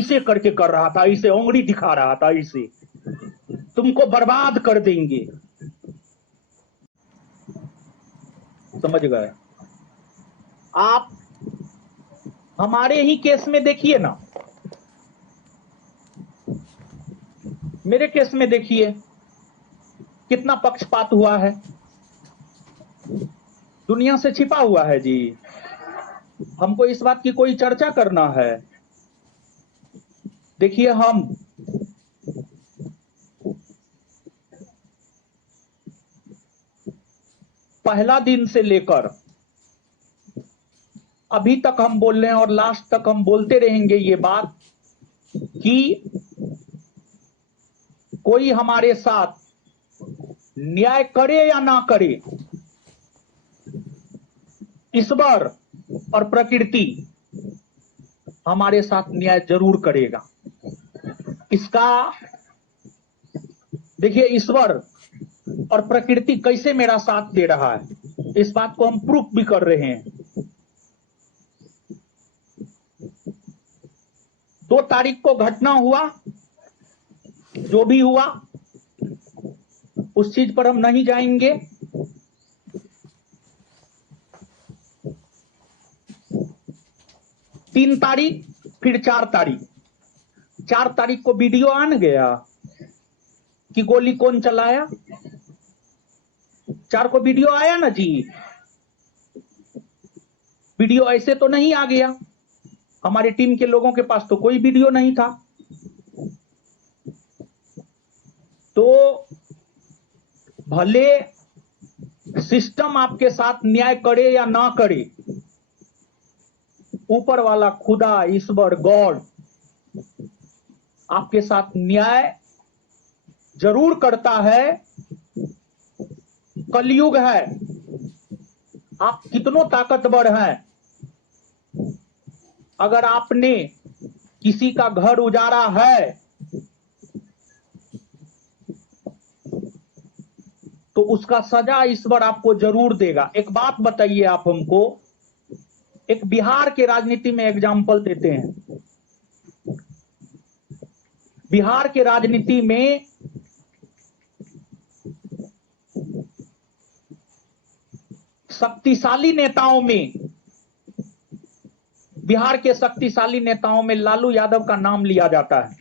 ऐसे करके कर रहा था, ऐसे उंगली दिखा रहा था, ऐसे तुमको बर्बाद कर देंगे। समझ गए आप? हमारे ही केस में देखिए ना, मेरे केस में देखिए कितना पक्षपात हुआ है, दुनिया से छिपा हुआ है जी। हमको इस बात की कोई चर्चा करना है? देखिए हम पहला दिन से लेकर अभी तक हम बोल रहे हैं और लास्ट तक हम बोलते रहेंगे ये बात कि कोई हमारे साथ न्याय करे या ना करे, ईश्वर और प्रकृति हमारे साथ न्याय जरूर करेगा। इसका देखिए ईश्वर और प्रकृति कैसे मेरा साथ दे रहा है, इस बात को हम प्रूफ भी कर रहे हैं। 2 तारीख को घटना हुआ, जो भी हुआ उस चीज पर हम नहीं जाएंगे। 3 तारीख, फिर 4 तारीख। 4 तारीख को वीडियो आन गया कि गोली कौन चलाया। 4 को वीडियो आया ना जी। वीडियो ऐसे तो नहीं आ गया, हमारी टीम के लोगों के पास तो कोई वीडियो नहीं था। तो भले सिस्टम आपके साथ न्याय करे या ना करे, ऊपर वाला खुदा, ईश्वर, गॉड आपके साथ न्याय जरूर करता है। कलयुग है, आप कितनों ताकतवर हैं, अगर आपने किसी का घर उजाड़ा है तो उसका सजा ईश्वर आपको जरूर देगा। एक बात बताइए आप हमको, एक बिहार के राजनीति में एग्जाम्पल देते हैं। बिहार के राजनीति में शक्तिशाली नेताओं में, बिहार के शक्तिशाली नेताओं में लालू यादव का नाम लिया जाता है।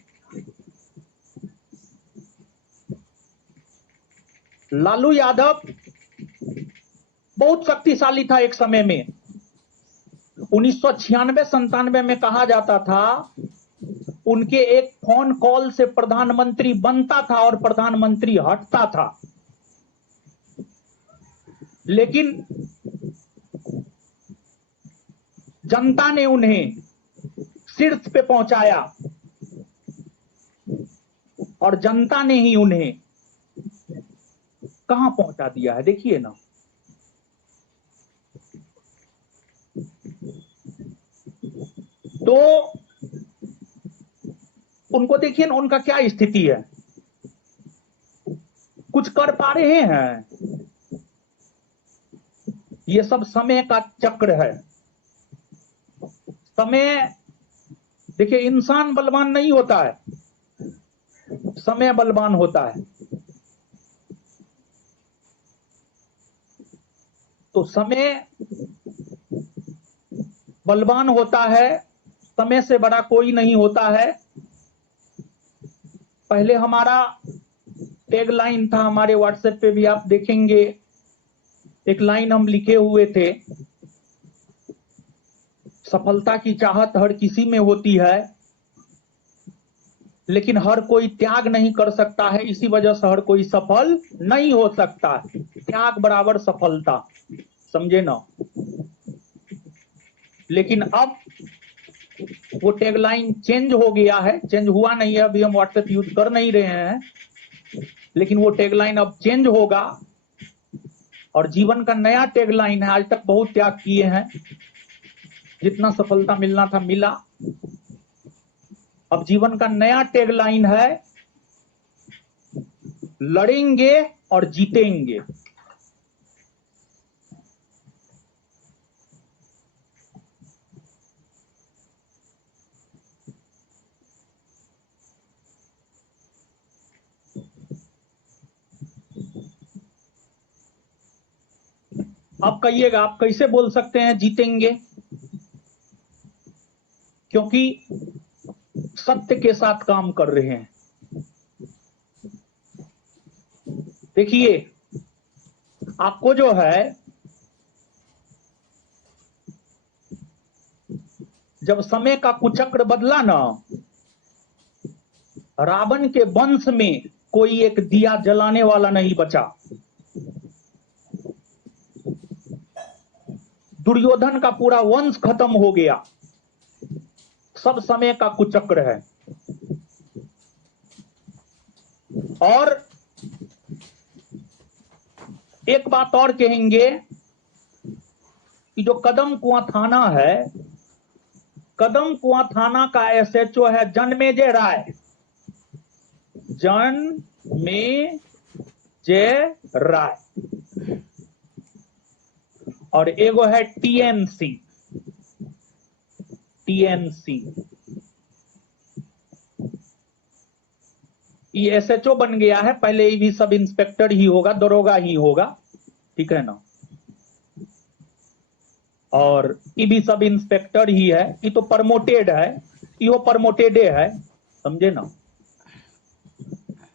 लालू यादव बहुत शक्तिशाली था एक समय में। 1996-97 में कहा जाता था उनके एक फोन कॉल से प्रधानमंत्री बनता था और प्रधानमंत्री हटता था। लेकिन जनता ने उन्हें शीर्ष पे पहुंचाया और जनता ने ही उन्हें कहां पहुंचा दिया है, देखिए ना। तो उनको देखिए ना, उनका क्या स्थिति है, कुछ कर पा रहे हैं? ये सब समय का चक्र है। समय, देखिए इंसान बलवान नहीं होता है, समय बलवान होता है। तो समय बलवान होता है, समय से बड़ा कोई नहीं होता है। पहले हमारा टैग लाइन था, हमारे व्हाट्सएप पे भी आप देखेंगे, एक लाइन हम लिखे हुए थे, सफलता की चाहत हर किसी में होती है लेकिन हर कोई त्याग नहीं कर सकता है, इसी वजह से हर कोई सफल नहीं हो सकता। त्याग बराबर सफलता, समझे ना। लेकिन अब वो टैगलाइन चेंज हो गया है, चेंज हुआ नहीं है, अभी हम व्हाट्सएप यूज कर नहीं रहे हैं, लेकिन वो टैगलाइन अब चेंज होगा और जीवन का नया टैगलाइन है। आज तक बहुत त्याग किए हैं, जितना सफलता मिलना था मिला। अब जीवन का नया टैगलाइन है, लड़ेंगे और जीतेंगे। अब कहिएगा आप कैसे बोल सकते हैं जीतेंगे? क्योंकि सत्य के साथ काम कर रहे हैं। देखिए, आपको जो है जब समय का कुचक्र बदला ना, रावण के वंश में कोई एक दिया जलाने वाला नहीं बचा। दुर्योधन का पूरा वंश खत्म हो गया। सब समय का कुचक्र है। और एक बात और कहेंगे कि जो कदम कुआं थाना है, कदम कुआं थाना का एसएचओ है जन्मेजय राय। जन्मेजय राय। और एगो है टीएनसी। ये एसएचओ बन गया है, पहले ये भी सब इंस्पेक्टर ही होगा, दरोगा ही होगा, ठीक है ना। और ये भी सब इंस्पेक्टर ही है। ये तो प्रमोटेड है, यो प्रमोटेडे है, समझे ना।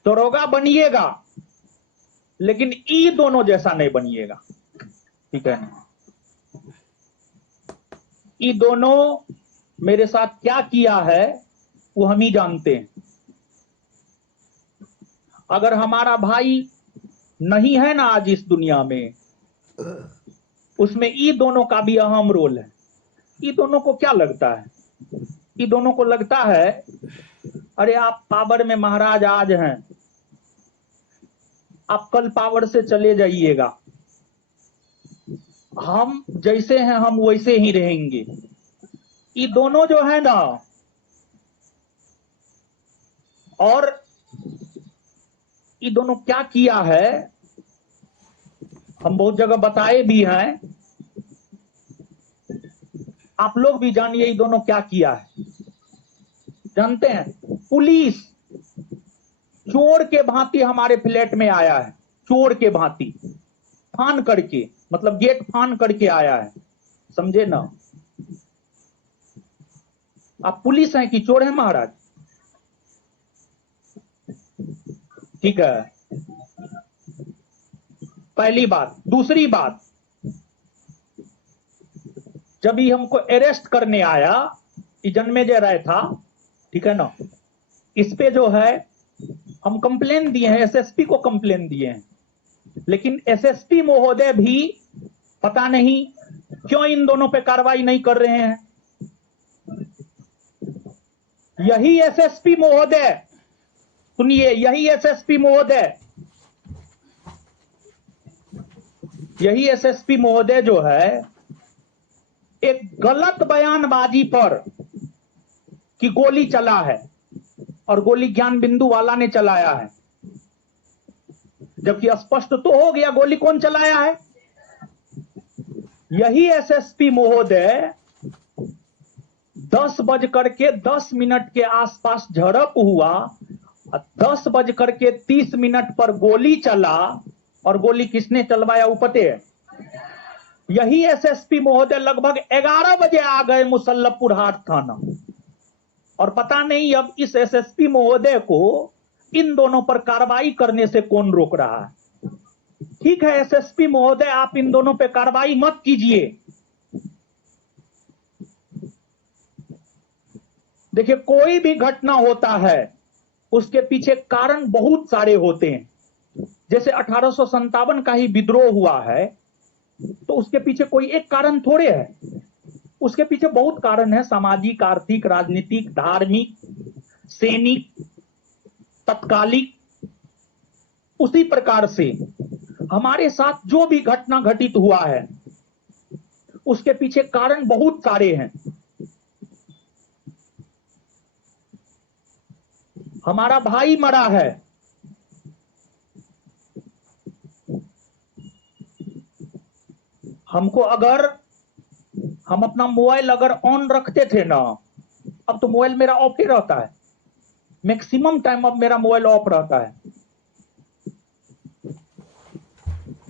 दरोगा बनिएगा लेकिन ई दोनों जैसा नहीं बनिएगा, ठीक है ना। ये दोनों मेरे साथ क्या किया है वो हम ही जानते हैं। अगर हमारा भाई नहीं है ना आज इस दुनिया में, उसमें ये दोनों का भी अहम रोल है। ये दोनों को क्या लगता है? ये दोनों को लगता है अरे आप पावर में महाराज आज हैं, आप कल पावर से चले जाइएगा, हम जैसे हैं हम वैसे ही रहेंगे। ये दोनों जो है ना, और ये दोनों क्या किया है हम बहुत जगह बताए भी हैं, आप लोग भी जानिए ये दोनों क्या किया है। जानते हैं, पुलिस चोर के भांति हमारे फ्लैट में आया है, चोर के भांति फान करके, मतलब गेट फान करके आया है, समझे ना। आप पुलिस हैं कि चोर हैं महाराज? ठीक है, पहली बात। दूसरी बात, जब ही हमको अरेस्ट करने आया, ये जन्मेजय राय था, ठीक है ना, इस पे जो है हम कंप्लेन दिए हैं, एसएसपी को कंप्लेन दिए हैं, लेकिन एसएसपी महोदय भी पता नहीं क्यों इन दोनों पे कार्रवाई नहीं कर रहे हैं। यही एसएसपी महोदय, सुनिए, यही एसएसपी महोदय जो है एक गलत बयानबाजी पर कि गोली चला है और गोली ज्ञान बिंदु वाला ने चलाया है, जबकि स्पष्ट तो हो गया गोली कौन चलाया है। यही एसएसपी महोदय 10:10 के आसपास झड़प हुआ, 10:30 पर गोली चला, और गोली किसने चलवाया वो पते है? यही एसएसपी महोदय लगभग 11 बजे आ गए मुसल्लमपुर हाट थाना, और पता नहीं अब इस एसएसपी महोदय को इन दोनों पर कार्रवाई करने से कौन रोक रहा है। ठीक है एसएसपी महोदय, आप इन दोनों पर कार्रवाई मत कीजिए। देखिए, कोई भी घटना होता है उसके पीछे कारण बहुत सारे होते हैं। जैसे 1857 का ही विद्रोह हुआ है, तो उसके पीछे कोई एक कारण थोड़े है, उसके पीछे बहुत कारण है, सामाजिक, आर्थिक, राजनीतिक, धार्मिक, सैनिक, तत्कालिक। उसी प्रकार से हमारे साथ जो भी घटना घटित हुआ है उसके पीछे कारण बहुत सारे हैं। हमारा भाई मरा है, हमको अगर हम अपना मोबाइल अगर ऑन रखते थे ना, अब तो मोबाइल मेरा ऑफ ही रहता है, मैक्सिमम टाइम अब मेरा मोबाइल ऑफ रहता है।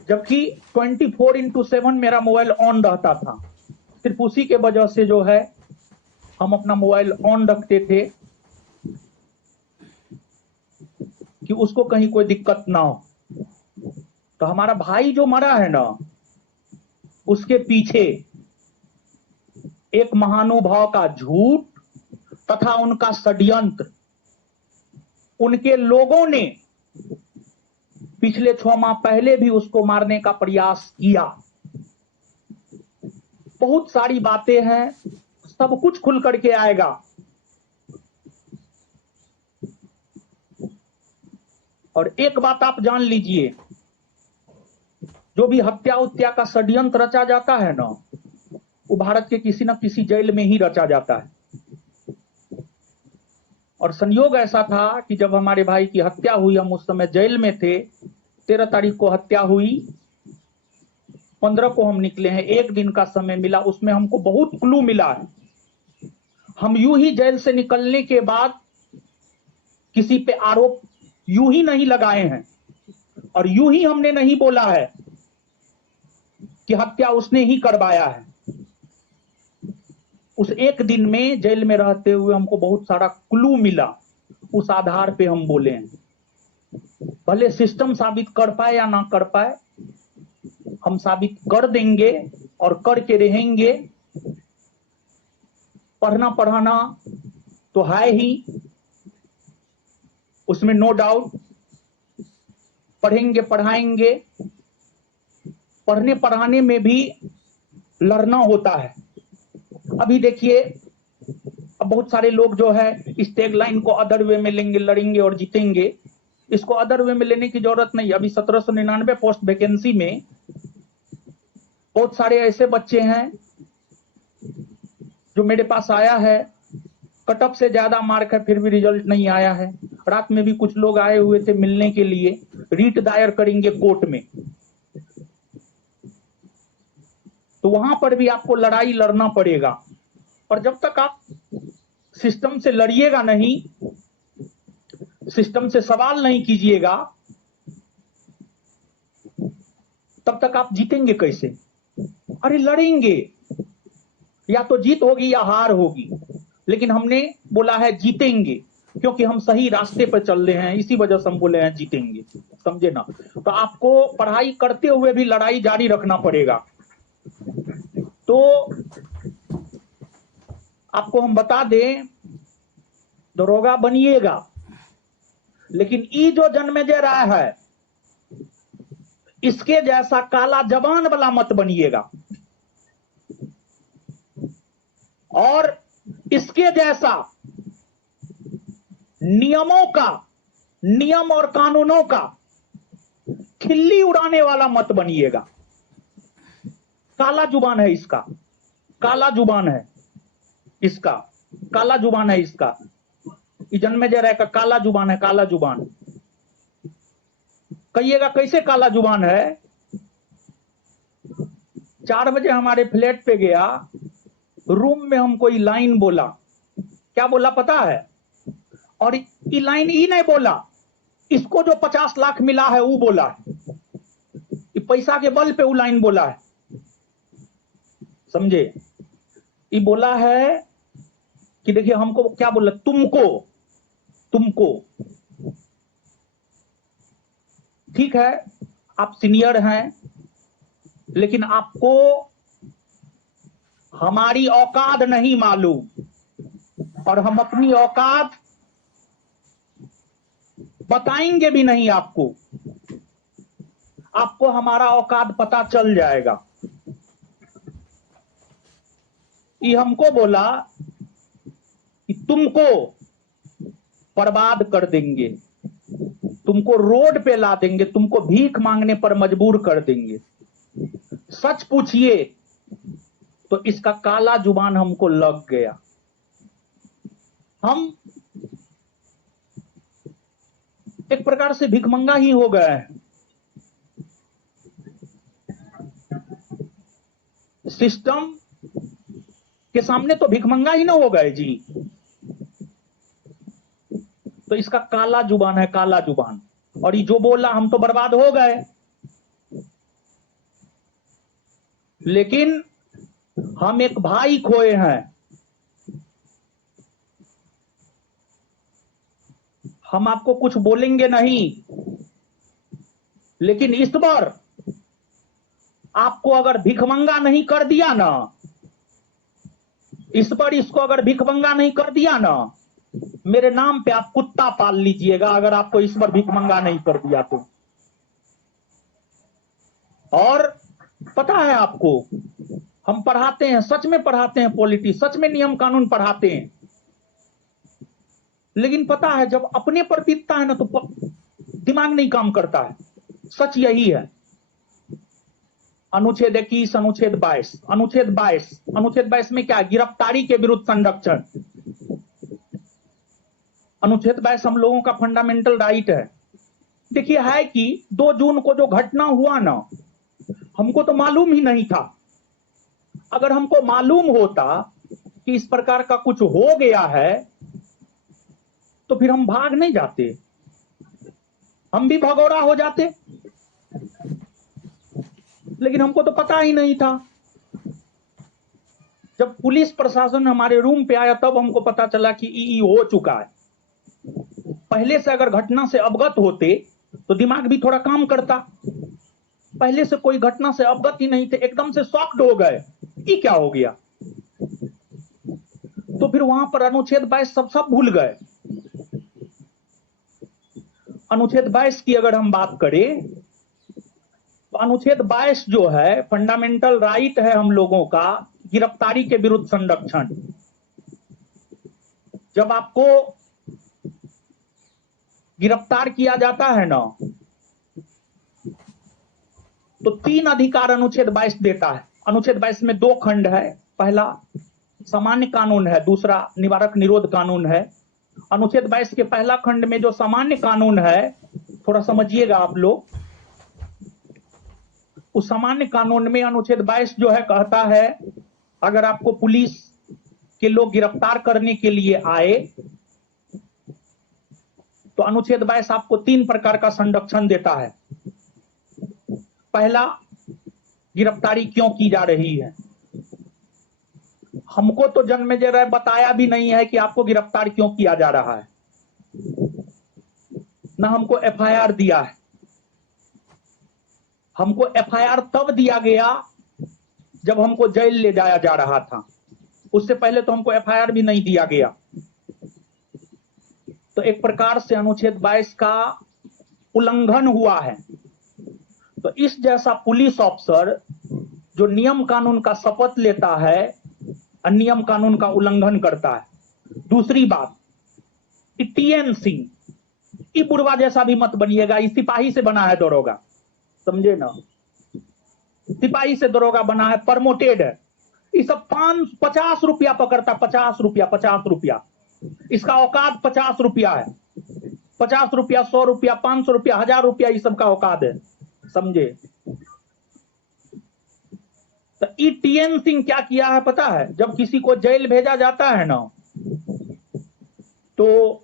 जबकि 24/7 मेरा मोबाइल ऑन रहता था। सिर्फ उसी के वजह से जो है हम अपना मोबाइल ऑन रखते थे कि उसको कहीं कोई दिक्कत ना हो। तो हमारा भाई जो मरा है ना, उसके पीछे एक महानुभाव का झूठ तथा उनका षड्यंत्र। उनके लोगों ने पिछले 6 माह पहले भी उसको मारने का प्रयास किया। बहुत सारी बातें हैं, सब कुछ खुल करके आएगा। और एक बात आप जान लीजिए, जो भी हत्या उत्या का षड्यंत्र रचा जाता है ना, वो भारत के किसी न किसी जेल में ही रचा जाता है। और संयोग ऐसा था कि जब हमारे भाई की हत्या हुई, हम उस समय जेल में थे। 13 तारीख को हत्या हुई, 15 को हम निकले हैं। एक दिन का समय मिला, उसमें हमको बहुत क्लू मिला है। हम यूं ही जेल से निकलने के बाद किसी पे आरोप यूं ही नहीं लगाए हैं, और यूं ही हमने नहीं बोला है कि हत्या उसने ही करवाया है। उस एक दिन में जेल में रहते हुए हमको बहुत सारा क्लू मिला, उस आधार पे हम बोले हैं। भले सिस्टम साबित कर पाए या ना कर पाए, हम साबित कर देंगे और करके रहेंगे। पढ़ना पढ़ाना तो है ही, उसमें नो डाउट। पढ़ेंगे पढ़ाएंगे, पढ़ने पढ़ाने में भी लड़ना होता है। अभी देखिए, अब बहुत सारे लोग जो है इस टैगलाइन को अदर वे में लेंगे, लड़ेंगे और जीतेंगे। इसको अदर वे में लेने की जरूरत नहीं। अभी 1799 पोस्ट वैकेंसी में बहुत सारे ऐसे बच्चे हैं जो मेरे पास आया है, कट ऑफ से ज्यादा मार्क है, फिर भी रिजल्ट नहीं आया है। रात में भी कुछ लोग आए हुए थे मिलने के लिए, रीट दायर करेंगे कोर्ट में। तो वहां पर भी आपको लड़ाई लड़ना पड़ेगा। और जब तक आप सिस्टम से लड़िएगा नहीं, सिस्टम से सवाल नहीं कीजिएगा, तब तक आप जीतेंगे कैसे? अरे लड़ेंगे, या तो जीत होगी या हार होगी, लेकिन हमने बोला है जीतेंगे, क्योंकि हम सही रास्ते पर चल रहे हैं। इसी वजह से हम बोले हैं जीतेंगे, समझे ना? तो आपको पढ़ाई करते हुए भी लड़ाई जारी रखना पड़ेगा। तो आपको हम बता दें, दरोगा बनिएगा, लेकिन ई जो जन्म दे रहा है, इसके जैसा काला जबान वाला मत बनिएगा। और इसके जैसा नियम और कानूनों का खिल्ली उड़ाने वाला मत बनिएगा। काला जुबान है इसका, काला जुबान है इसका, काला जुबान है इसका। जन्मे जरा का काला जुबान है, काला जुबान। कहिएगा कैसे काला जुबान है? 4 बजे हमारे फ्लैट पे गया, रूम में हम कोई लाइन बोला। क्या बोला पता है? और ये लाइन ही नहीं बोला, इसको जो 50 लाख मिला है वो बोला है। ये पैसा के बल पे वो लाइन बोला है, समझे? ये बोला है कि देखिए हमको क्या बोला, तुमको ठीक है, आप सीनियर हैं, लेकिन आपको हमारी औकात नहीं मालूम, और हम अपनी औकात बताएंगे भी नहीं आपको। आपको हमारा औकात पता चल जाएगा। ये हमको बोला कि तुमको बर्बाद कर देंगे, तुमको रोड पे ला देंगे, तुमको भीख मांगने पर मजबूर कर देंगे। सच पूछिए तो इसका काला जुबान हमको लग गया। हम एक प्रकार से भिखमंगा ही हो गए हैं। सिस्टम के सामने तो भिखमंगा ही ना हो गए जी। तो इसका काला जुबान है, काला जुबान। और ये जो बोला, हम तो बर्बाद हो गए। लेकिन हम एक भाई खोए हैं। हम आपको कुछ बोलेंगे नहीं, लेकिन इस बार आपको अगर भिखमंगा नहीं कर दिया ना, इस बार इसको अगर भिखमंगा नहीं कर दिया ना, मेरे नाम पे आप कुत्ता पाल लीजिएगा, अगर आपको इस बार भिखमंगा नहीं कर दिया तो। और पता है आपको, हम पढ़ाते हैं, सच में पढ़ाते हैं पॉलिटिक्स, सच में नियम कानून पढ़ाते हैं, लेकिन पता है जब अपने पर बीतता है ना तो दिमाग नहीं काम करता है। सच यही है। अनुच्छेद 21, अनुच्छेद 22, अनुच्छेद 22 में क्या है? गिरफ्तारी के विरुद्ध संरक्षण। अनुच्छेद 22 हम लोगों का फंडामेंटल राइट है। देखिए है कि 2 जून को जो घटना हुआ ना, हमको तो मालूम ही नहीं था। अगर हमको मालूम होता कि इस प्रकार का कुछ हो गया है तो फिर हम भाग नहीं जाते, हम भी भगौड़ा हो जाते, लेकिन हमको तो पता ही नहीं था। जब पुलिस प्रशासन हमारे रूम पे आया तब हमको पता चला कि ई हो चुका है। पहले से अगर घटना से अवगत होते तो दिमाग भी थोड़ा काम करता। पहले से कोई घटना से अवगत ही नहीं थे, एकदम से शॉक्ड हो गए, ये क्या हो गया। तो फिर वहां पर अनुच्छेद 22 सब भूल गए। अनुच्छेद 22 की अगर हम बात करें तो अनुच्छेद 22 जो है फंडामेंटल राइट है हम लोगों का, गिरफ्तारी के विरुद्ध संरक्षण। जब आपको गिरफ्तार किया जाता है ना तो 3 अधिकार अनुच्छेद 22 देता है। अनुच्छेद 22 में 2 खंड है, पहला सामान्य कानून है, दूसरा निवारक निरोध कानून है। अनुच्छेद 22 के पहला खंड में जो सामान्य कानून है, थोड़ा समझिएगा आप लोग। उस सामान्य कानून में अनुच्छेद 22 जो है कहता है, अगर आपको पुलिस के लोग गिरफ्तार करने के लिए आए तो अनुच्छेद 22 आपको 3 प्रकार का संरक्षण देता है। पहला, गिरफ्तारी क्यों की जा रही है। हमको तो जन्मेजय राय बताया भी नहीं है कि आपको गिरफ्तार क्यों किया जा रहा है, ना हमको एफआईआर दिया है। हमको एफआईआर तब दिया गया जब हमको जेल ले जाया जा रहा था, उससे पहले तो हमको एफआईआर भी नहीं दिया गया। तो एक प्रकार से अनुच्छेद 22 का उल्लंघन हुआ है। तो इस जैसा पुलिस ऑफिसर जो नियम कानून का शपथ लेता है और नियम कानून का उल्लंघन करता है। दूसरी बात, टीएन सिंह, ये बुढ़वा जैसा भी मत बनिएगा, इस सिपाही से बना है दरोगा, समझे ना, सिपाही से दरोगा बना है, प्रमोटेड है। ये सब 50 रुपया पकड़ता, 50 रुपया, इसका औकात 50 रुपया है। 50 रुपया, 100 रुपया, 500 रुपया, 1000 रुपया, ये सब का औकात है, समझे। तो टीएन सिंह क्या किया है पता है, जब किसी को जेल भेजा जाता है ना तो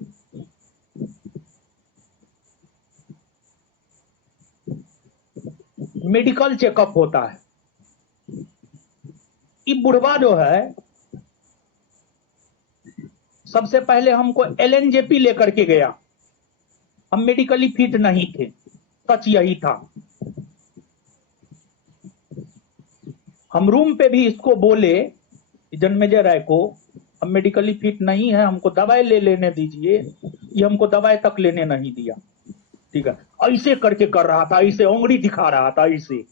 मेडिकल चेकअप होता है। ये बुढ़वा जो है सबसे पहले हमको एलएनजेपी लेकर के गया, हम मेडिकली फिट नहीं थे, सच यही था। हम रूम पे भी इसको बोले, जन्मेजय राय को, हम मेडिकली फिट नहीं है, हमको दवाई ले लेने दीजिए। ये हमको दवाई तक लेने नहीं दिया, ठीक है। ऐसे करके कर रहा था, ऐसे उंगली दिखा रहा था, ऐसे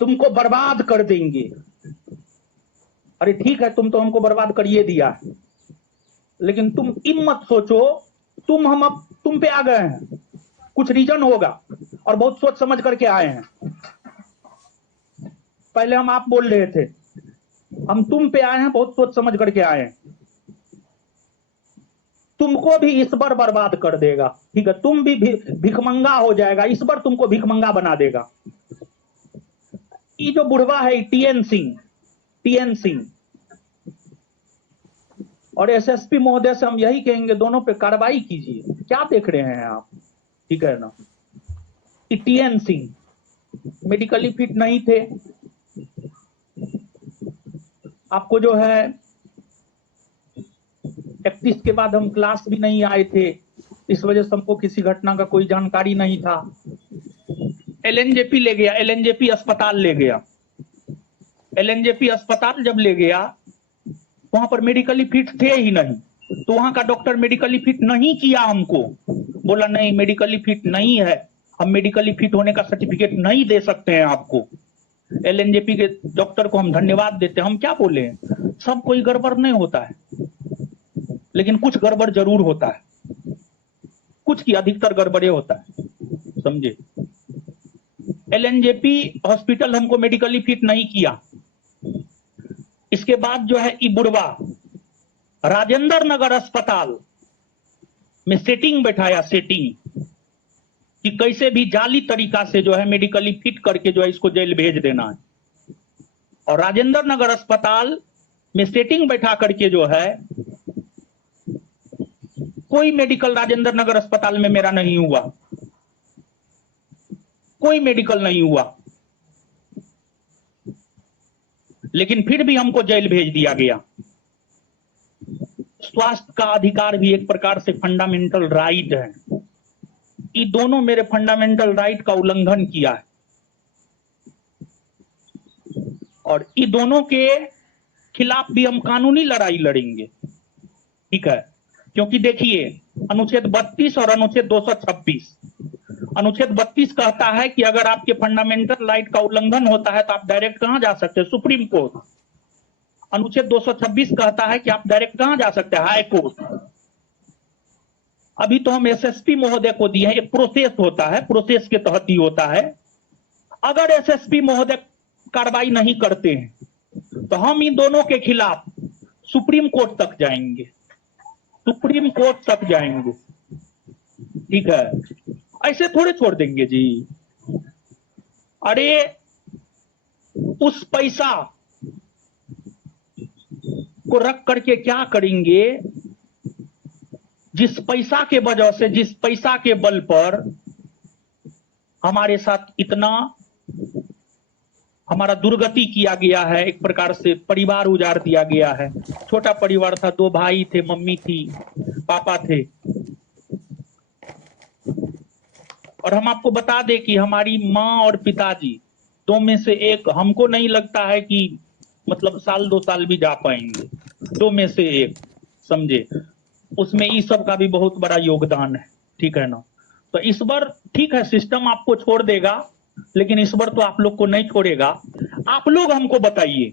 तुमको बर्बाद कर देंगे। अरे ठीक है, तुम तो हमको बर्बाद करिए दिया है, लेकिन तुम मत सोचो हम अब तुम पे आ गए हैं, कुछ रीजन होगा और बहुत सोच समझ करके आए हैं। पहले हम आप बोल रहे थे, हम तुम पे आए हैं, बहुत सोच समझ करके आए हैं। तुमको भी इस बार बर्बाद कर देगा, ठीक है, तुम भी भिखमंगा हो जाएगा, इस बार तुमको भिखमंगा बना देगा। ये जो बुढ़वा है टीएन सिंह और एसएसपी महोदय से हम यही कहेंगे, दोनों पे कार्रवाई कीजिए, क्या देख रहे हैं आप, ठीक है ना। टीएन सिंह मेडिकली फिट नहीं थे, आपको जो है 31 के बाद हम क्लास भी नहीं आए थे, इस वजह से हमको किसी घटना का कोई जानकारी नहीं था। एलएनजेपी ले गया, एलएनजेपी अस्पताल ले गया। एलएनजेपी अस्पताल जब ले गया, वहां पर मेडिकली फिट थे ही नहीं, तो वहां का डॉक्टर मेडिकली फिट नहीं किया हमको, बोला नहीं मेडिकली फिट नहीं है, हम मेडिकली फिट होने का सर्टिफिकेट नहीं दे सकते हैं आपको। एलएनजेपी के डॉक्टर को हम धन्यवाद देते हैं। हम क्या बोले, सब कोई गड़बड़ नहीं होता है, लेकिन कुछ गड़बड़ जरूर होता है, कुछ की अधिकतर गड़बड़े होता है, समझे। एलएनजेपी हॉस्पिटल हमको मेडिकली फिट नहीं किया। इसके बाद जो है बुढ़वा राजेंद्र नगर अस्पताल में सेटिंग बैठाया, सेटिंग कि कैसे भी जाली तरीका से जो है मेडिकली फिट करके जो है इसको जेल भेज देना है। और राजेंद्र नगर अस्पताल में सेटिंग बैठा करके जो है, कोई मेडिकल राजेंद्र नगर अस्पताल में मेरा नहीं हुआ, कोई मेडिकल नहीं हुआ, लेकिन फिर भी हमको जेल भेज दिया गया। स्वास्थ्य का अधिकार भी एक प्रकार से फंडामेंटल राइट है, ये दोनों मेरे फंडामेंटल राइट का उल्लंघन किया है, और ये दोनों के खिलाफ भी हम कानूनी लड़ाई लड़ेंगे, ठीक है। क्योंकि देखिए अनुच्छेद 32 और अनुच्छेद 226, अनुच्छेद 32 कहता है कि अगर आपके फंडामेंटल राइट का उल्लंघन होता है तो आप डायरेक्ट कहां जा सकते हैं, सुप्रीम कोर्ट। अनुच्छेद 226 कहता है कि आप डायरेक्ट कहां जा सकते हैं, हाई कोर्ट। अभी तो हम एसएसपी महोदय को दिए हैं, एक प्रोसेस होता है, प्रोसेस के तहत ही होता है। अगर एसएसपी महोदय कार्रवाई नहीं करते हैं तो हम इन दोनों के खिलाफ सुप्रीम कोर्ट तक जाएंगे, सुप्रीम कोर्ट तक जाएंगे, ठीक है। ऐसे थोड़े छोड़ देंगे जी। अरे उस पैसा को रख करके क्या करेंगे, जिस पैसा के वजह से, जिस पैसा के बल पर हमारे साथ इतना हमारा दुर्गति किया गया है, एक प्रकार से परिवार उजाड़ दिया गया है। छोटा परिवार था, 2 भाई थे, मम्मी थी, पापा थे। और हम आपको बता दें कि हमारी माँ और पिताजी 2 में से एक, हमको नहीं लगता है कि मतलब साल 2 साल भी जा पाएंगे, 2 में से एक, समझे। उसमें इस सब का भी बहुत बड़ा योगदान है, ठीक है ना। तो इस बार ठीक है, सिस्टम आपको छोड़ देगा, लेकिन इस बार तो आप लोग को नहीं छोड़ेगा। आप लोग हमको बताइए,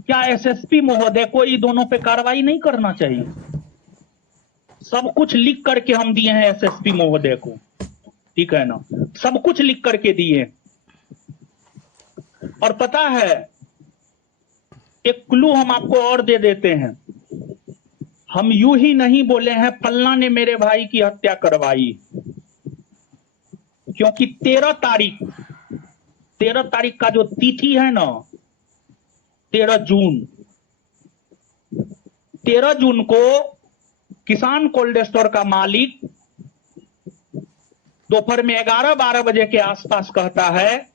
क्या एसएसपी महोदय को ये दोनों पे कार्रवाई नहीं करना चाहिए? सब कुछ लिख करके हम दिए हैं एसएसपी महोदय को, ठीक है ना, सब कुछ लिख करके दिए। और पता है एक क्लू हम आपको और दे देते हैं, हम यूं ही नहीं बोले हैं फल्ला ने मेरे भाई की हत्या करवाई, क्योंकि 13 तारीख का जो तिथि है ना, 13 जून को किसान कोल्ड स्टोर का मालिक दोपहर में 11-12 बजे के आसपास कहता है,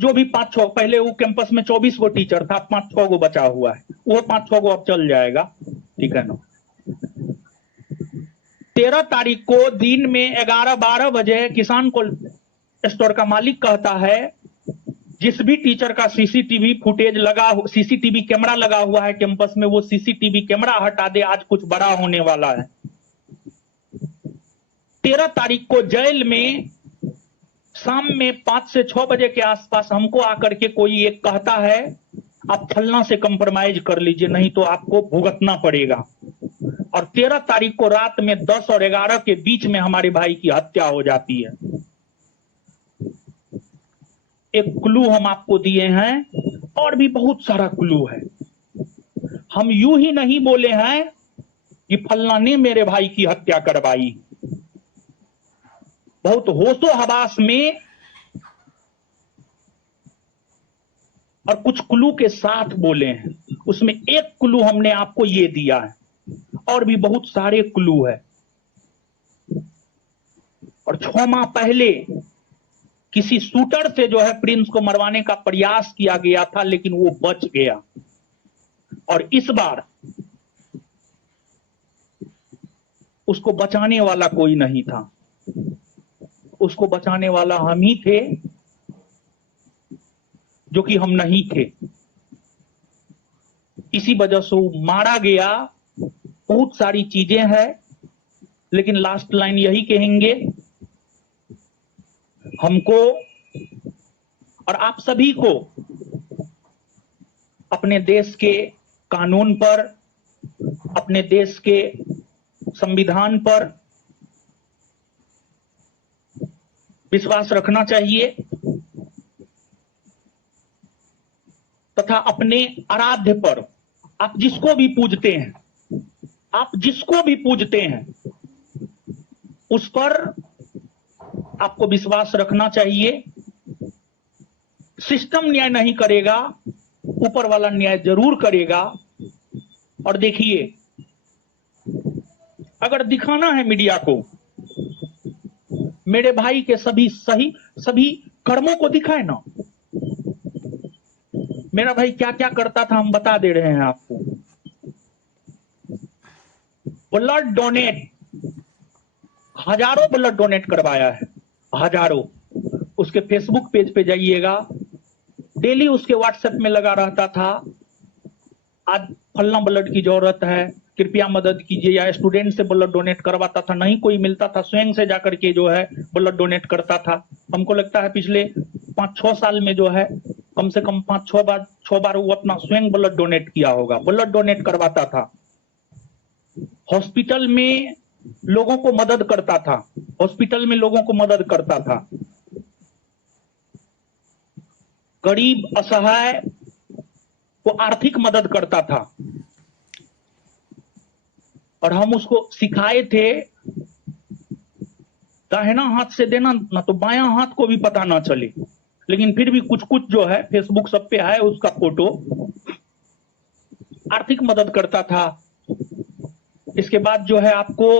जो भी 5-6, पहले वो कैंपस में 24 गो टीचर था, 5-6 गो बचा हुआ है, वो 5-6 गो अब चल जाएगा, ठीक है ना। 13 तारीख को दिन में 11-12 बजे किसान कोल्ड स्टोर का मालिक कहता है, जिस भी टीचर का सीसीटीवी फुटेज लगा, सीसीटीवी कैमरा लगा हुआ है कैंपस में, वो सीसीटीवी कैमरा हटा दे, आज कुछ बड़ा होने वाला है। 13 तारीख को जेल में शाम में 5 से 6 बजे के आसपास हमको आकर के कोई एक कहता है, आप फलना से कंप्रोमाइज कर लीजिए, नहीं तो आपको भुगतना पड़ेगा। और 13 तारीख को रात में 10 और 11 के बीच में हमारे भाई की हत्या हो जाती है। एक क्लू हम आपको दिए हैं, और भी बहुत सारा क्लू है। हम यूं ही नहीं बोले हैं कि फलना ने मेरे भाई की हत्या करवाई, बहुत होशो हवास में और कुछ क्लू के साथ बोले हैं। उसमें एक क्लू हमने आपको ये दिया है, और भी बहुत सारे क्लू है। और 6 माह पहले किसी शूटर से जो है प्रिंस को मरवाने का प्रयास किया गया था, लेकिन वो बच गया। और इस बार उसको बचाने वाला कोई नहीं था, उसको बचाने वाला हम ही थे, जो कि हम नहीं थे। इसी वजह से वो मारा गया। बहुत सारी चीजें हैं, लेकिन लास्ट लाइन यही कहेंगे, हमको और आप सभी को अपने देश के कानून पर, अपने देश के संविधान पर विश्वास रखना चाहिए तथा अपने आराध्य पर, आप जिसको भी पूजते हैं, आप जिसको भी पूजते हैं, उस पर आपको विश्वास रखना चाहिए। सिस्टम न्याय नहीं करेगा, ऊपर वाला न्याय जरूर करेगा। और देखिए, अगर दिखाना है मीडिया को मेरे भाई के सभी कर्मों को दिखाए ना, मेरा भाई क्या क्या करता था हम बता दे रहे हैं आपको। ब्लड डोनेट, हजारों ब्लड डोनेट करवाया है, हजारों। उसके फेसबुक पेज पे जाइएगा, डेली उसके व्हाट्सएप में लगा रहता था, आज फलना ब्लड की जरूरत है, कृपया मदद कीजिए। या स्टूडेंट से ब्लड डोनेट करवाता था, नहीं कोई मिलता था, स्वयं से जाकर के जो है ब्लड डोनेट करता था। हमको लगता है पिछले 5-6 साल में जो है कम से कम 5-6 बार वो अपना स्वयं ब्लड डोनेट किया होगा, ब्लड डोनेट करवाता था। हॉस्पिटल में लोगों को मदद करता था, हॉस्पिटल में लोगों को मदद करता था। गरीब असहाय को आर्थिक मदद करता था। और हम उसको सिखाए थे, दाहिना हाथ से देना ना तो बायां हाथ को भी पता ना चले। लेकिन फिर भी कुछ कुछ जो है फेसबुक सब पे है उसका फोटो, आर्थिक मदद करता था। इसके बाद जो है आपको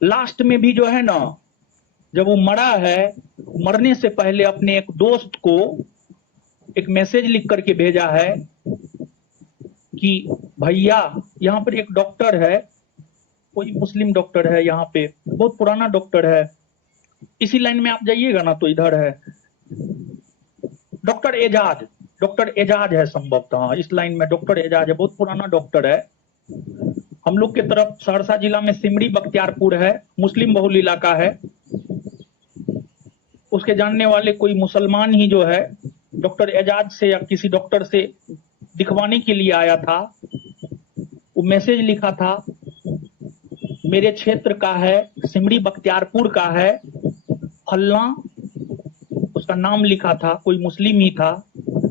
लास्ट में भी जो है ना, जब वो मरा है, मरने से पहले अपने एक दोस्त को एक मैसेज लिख करके भेजा है कि भैया यहाँ पर एक डॉक्टर है, कोई मुस्लिम डॉक्टर है, यहाँ पे बहुत पुराना डॉक्टर है, इसी लाइन में आप जाइएगा ना तो इधर है डॉक्टर एजाज, डॉक्टर एजाज है संभवतः, इस लाइन में डॉक्टर एजाज है, बहुत पुराना डॉक्टर है। हम लोग के तरफ सहरसा जिला में सिमरी बख्तियारपुर है, मुस्लिम बहुल इलाका है। उसके जानने वाले कोई मुसलमान ही जो है डॉक्टर एजाज से या किसी डॉक्टर से दिखवाने के लिए आया था। वो मैसेज लिखा था, मेरे क्षेत्र का है, सिमरी बख्तियारपुर का है, फलना, उसका नाम लिखा था, कोई मुस्लिम ही था,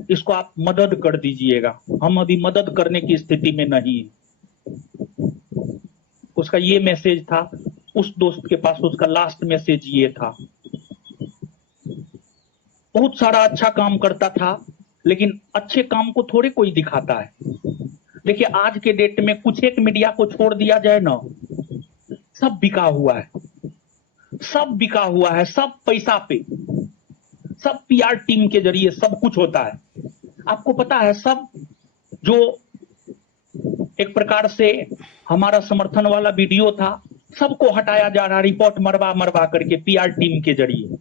इसको आप मदद कर दीजिएगा, हम अभी मदद करने की स्थिति में नहीं। उसका ये मैसेज था, उस दोस्त के पास उसका लास्ट मैसेज ये था। बहुत सारा अच्छा काम करता था, लेकिन अच्छे काम को थोड़े कोई दिखाता है। देखिए आज के डेट में कुछ एक मीडिया को छोड़ दिया जाए ना, सब बिका हुआ है, सब बिका हुआ है, सब पैसा पे, सब पीआर टीम के जरिए सब कुछ होता है। आपको पता है, सब जो एक प्रकार से हमारा समर्थन वाला वीडियो था, सबको हटाया जा रहा, रिपोर्ट मरवा मरवा करके पीआर टीम के जरिए।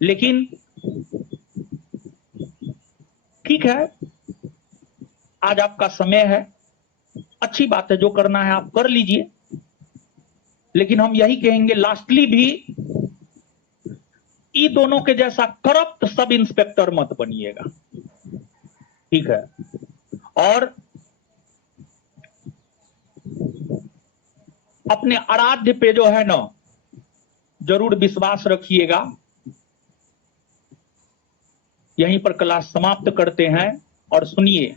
लेकिन ठीक है, आज आपका समय है, अच्छी बात है, जो करना है आप कर लीजिए। लेकिन हम यही कहेंगे लास्टली भी, ई दोनों के जैसा करप्ट सब इंस्पेक्टर मत बनिएगा, ठीक है। और अपने आराध्य पे जो है ना जरूर विश्वास रखिएगा। यहीं पर क्लास समाप्त करते हैं और सुनिए,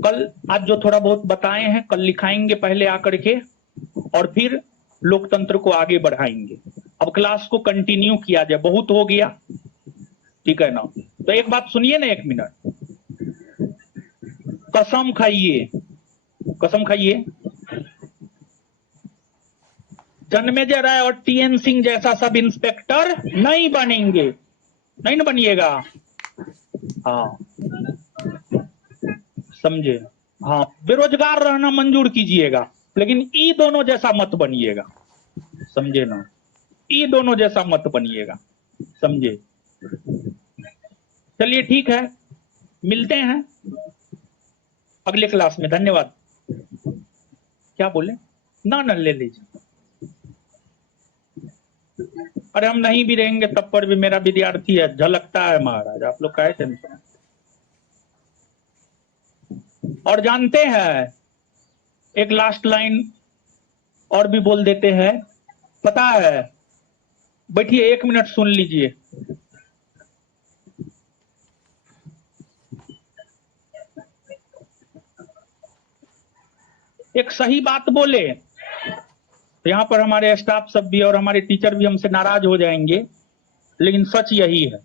कल आज जो थोड़ा बहुत बताए हैं कल लिखाएंगे पहले आकर के, और फिर लोकतंत्र को आगे बढ़ाएंगे। अब क्लास को कंटिन्यू किया जाए, बहुत हो गया, ठीक है ना। तो एक बात सुनिए ना, 1 मिनट, कसम खाइए, कसम खाइए, जन्मेजय राय और टीएन सिंह जैसा सब इंस्पेक्टर नहीं बनेंगे, नहीं ना बनिएगा। हाँ समझे। हाँ बेरोजगार रहना मंजूर कीजिएगा, लेकिन ई दोनों जैसा मत बनिएगा, समझे ना, ई दोनों जैसा मत बनिएगा, समझे। चलिए ठीक है, मिलते हैं अगले क्लास में। धन्यवाद। क्या बोले? ना ले लीजिए। अरे हम नहीं भी रहेंगे तब पर भी मेरा विद्यार्थी है, झलकता है महाराज, आप लोग काहे टेंशन। और जानते हैं एक लास्ट लाइन और भी बोल देते हैं, पता है, बैठिए 1 मिनट सुन लीजिए। एक सही बात बोले तो यहां पर हमारे स्टाफ सब भी और हमारे टीचर भी हमसे नाराज हो जाएंगे, लेकिन सच यही है,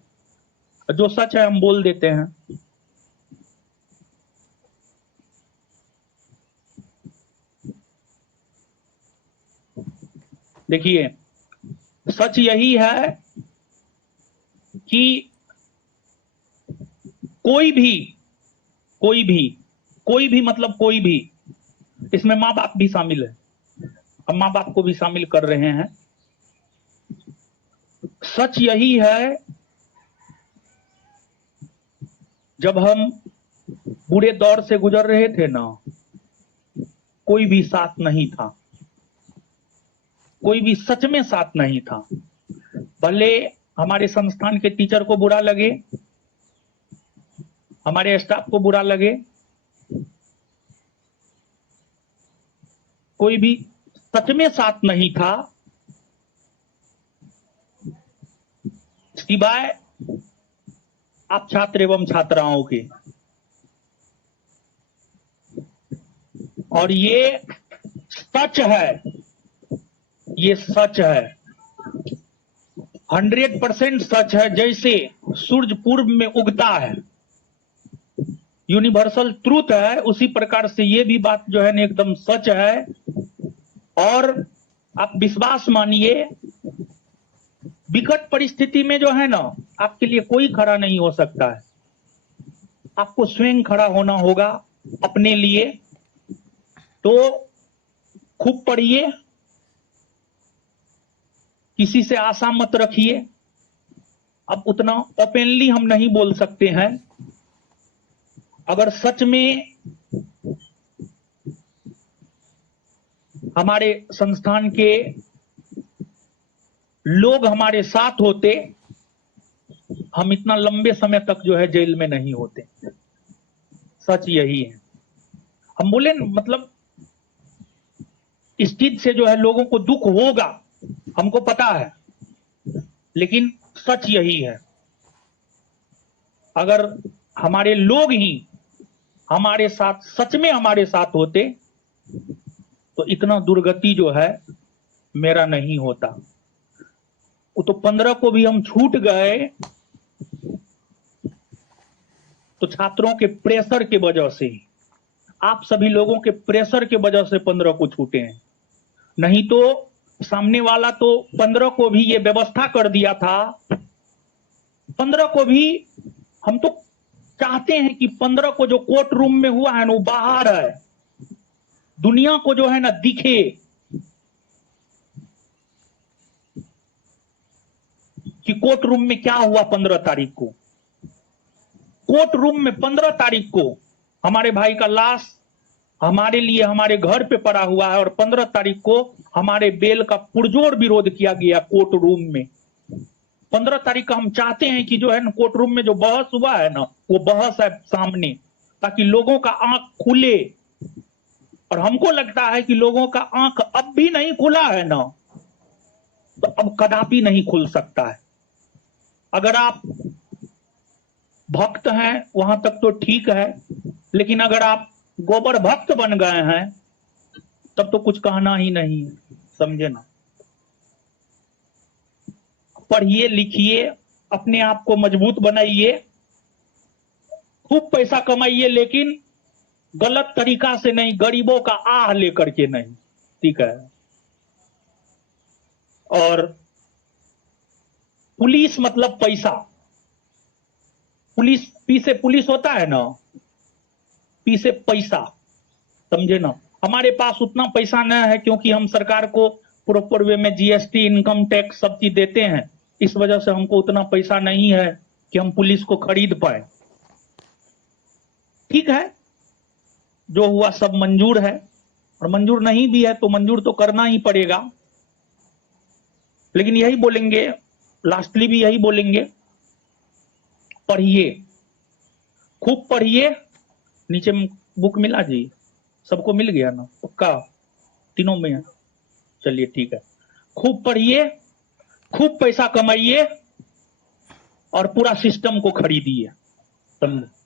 जो सच है हम बोल देते हैं। देखिए सच यही है कि कोई भी मतलब कोई भी, इसमें माँ बाप भी शामिल है, हम माँ बाप को भी शामिल कर रहे हैं। सच यही है, जब हम बुरे दौर से गुजर रहे थे ना, कोई भी साथ नहीं था, कोई भी सच में साथ नहीं था। भले हमारे संस्थान के टीचर को बुरा लगे, हमारे स्टाफ को बुरा लगे, कोई भी सच में साथ नहीं था, सिवाय आप छात्र एवं छात्राओं के। और ये सच है, ये सच है, 100% सच है। जैसे सूरज पूर्व में उगता है, यूनिवर्सल ट्रूथ है, उसी प्रकार से ये भी बात जो है ना एकदम सच है। और आप विश्वास मानिए, विकट परिस्थिति में जो है ना आपके लिए कोई खड़ा नहीं हो सकता है, आपको स्वयं खड़ा होना होगा अपने लिए। तो खूब पढ़िए, किसी से आशा मत रखिए। अब उतना ओपनली हम नहीं बोल सकते हैं, अगर सच में हमारे संस्थान के लोग हमारे साथ होते, हम इतना लंबे समय तक जो है जेल में नहीं होते। सच यही है। हम बोले मतलब इस चीज से जो है लोगों को दुख होगा, हमको पता है, लेकिन सच यही है। अगर हमारे लोग ही हमारे साथ सच में हमारे साथ होते तो इतना दुर्गति जो है मेरा नहीं होता। वो तो 15 को भी हम छूट गए तो छात्रों के प्रेशर के वजह से, आप सभी लोगों के प्रेशर के वजह से 15 को छूटे हैं। नहीं तो सामने वाला तो 15 को भी ये व्यवस्था कर दिया था। 15 को भी हम तो चाहते हैं कि 15 को जो कोर्ट रूम में हुआ है ना वो बाहर है, दुनिया को जो है ना दिखे कि कोर्ट रूम में क्या हुआ। 15 तारीख को कोर्ट रूम में 15 तारीख को हमारे भाई का लाश हमारे लिए हमारे घर पे पड़ा हुआ है, और 15 तारीख को हमारे बेल का पुरजोर विरोध किया गया कोर्ट रूम में। 15 तारीख का हम चाहते हैं कि जो है ना कोर्ट रूम में जो बहस हुआ है ना वो बहस है सामने, ताकि लोगों का आंख खुले। और हमको लगता है कि लोगों का आंख अब भी नहीं खुला है ना, तो अब कदापि नहीं खुल सकता है। अगर आप भक्त हैं वहां तक तो ठीक है, लेकिन अगर आप गोबर भक्त बन गए हैं तब तो कुछ कहना ही नहीं है, समझे ना। पढ़िए लिखिए, अपने आप को मजबूत बनाइए, खूब पैसा कमाइए, लेकिन गलत तरीका से नहीं, गरीबों का आह लेकर के नहीं, ठीक है। और पुलिस मतलब पैसा। पुलिस, पी से पुलिस होता है ना, पी से पैसा, समझे ना। हमारे पास उतना पैसा न है क्योंकि हम सरकार को प्रॉपर वे में जीएसटी, इनकम टैक्स सब चीज देते हैं, इस वजह से हमको उतना पैसा नहीं है कि हम पुलिस को खरीद पाए। ठीक है, जो हुआ सब मंजूर है, और मंजूर नहीं भी है तो मंजूर तो करना ही पड़ेगा। लेकिन यही बोलेंगे, लास्टली भी यही बोलेंगे, पढ़िए, खूब पढ़िए। नीचे में बुक मिला जी, सबको मिल गया ना पक्का, तीनों में है। चलिए ठीक है, खूब पढ़िए, खूब पैसा कमाइए और पूरा सिस्टम को खरीदिए, समझे।